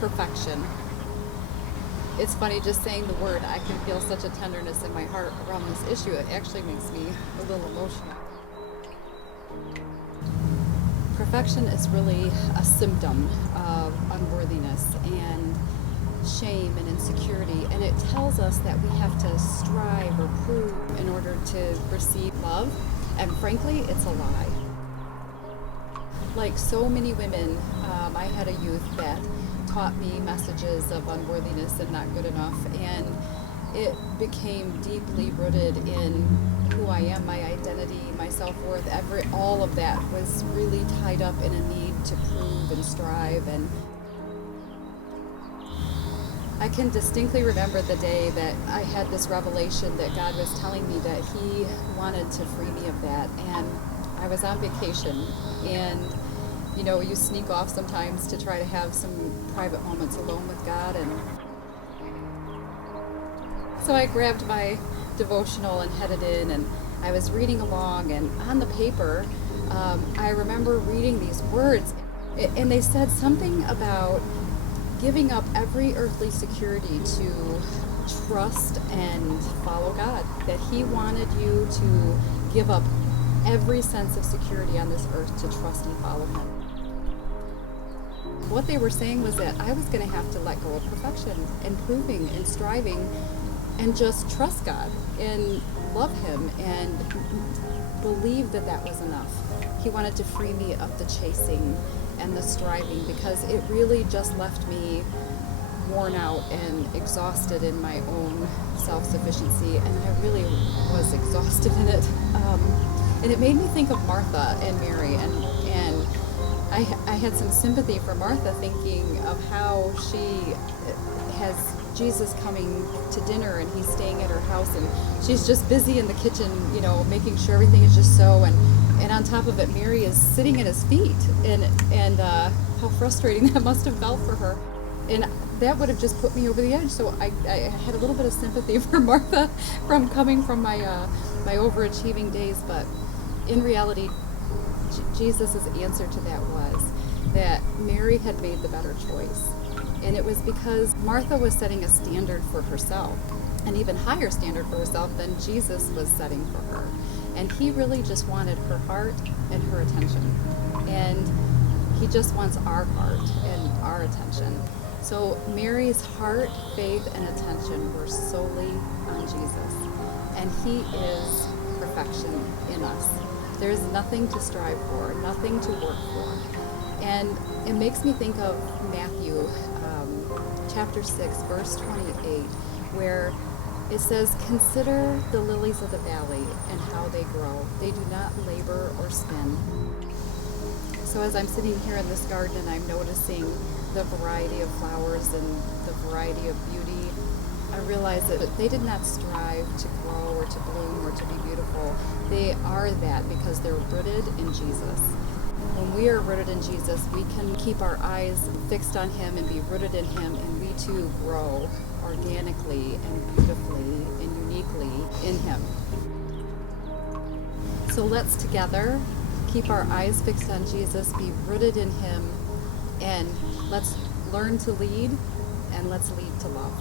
perfection. It's funny just saying the word, I can feel such a tenderness in my heart around this issue. It actually makes me a little emotional. Perfection is really a symptom of unworthiness and shame and insecurity, and it tells us that we have to strive or prove in order to receive love, and frankly, it's a lie. Like so many women, I had a youth that taught me messages of unworthiness and not good enough, and it became deeply rooted in who I am, my identity, my self-worth. All of that was really tied up in a need to prove and strive. And I can distinctly remember the day that I had this revelation that God was telling me that He wanted to free me of that. And I was on vacation, and you sneak off sometimes to try to have some private moments alone with God. And so I grabbed my devotional and headed in, and I was reading along, and on the paper, I remember reading these words, and they said something about giving up every earthly security to trust and follow God, that He wanted you to give up every sense of security on this earth to trust and follow Him. What they were saying was that I was going to have to let go of perfection and proving and striving and just trust God and love Him and believe that that was enough. He wanted to free me of the chasing and the striving, because it really just left me worn out and exhausted in my own self-sufficiency, and I really was exhausted in it. And it made me think of Martha and Mary, and I had some sympathy for Martha, thinking of how she has Jesus coming to dinner, and He's staying at her house, and she's just busy in the kitchen, making sure everything is just so, and on top of it, Mary is sitting at His feet, and how frustrating that must have felt for her. And that would have just put me over the edge. So I had a little bit of sympathy for Martha from coming from my overachieving days, but in reality, Jesus' answer to that was that Mary had made the better choice. And it was because Martha was setting a standard for herself, an even higher standard for herself than Jesus was setting for her. And He really just wanted her heart and her attention. And He just wants our heart and our attention. So Mary's heart, faith, and attention were solely on Jesus. And He is perfection in us. There's nothing to strive for, nothing to work for. And it makes me think of Matthew chapter 6, verse 28, where it says, "Consider the lilies of the valley and how they grow. They do not labor or spin." So as I'm sitting here in this garden and I'm noticing the variety of flowers and the variety of beauty, I realize that they did not strive to grow or to bloom or to be beautiful. They are that because they're rooted in Jesus. When we are rooted in Jesus, we can keep our eyes fixed on Him and be rooted in Him, and we too grow organically and beautifully and uniquely in Him. So let's together keep our eyes fixed on Jesus, be rooted in Him, and let's learn to lead, and let's lead to love.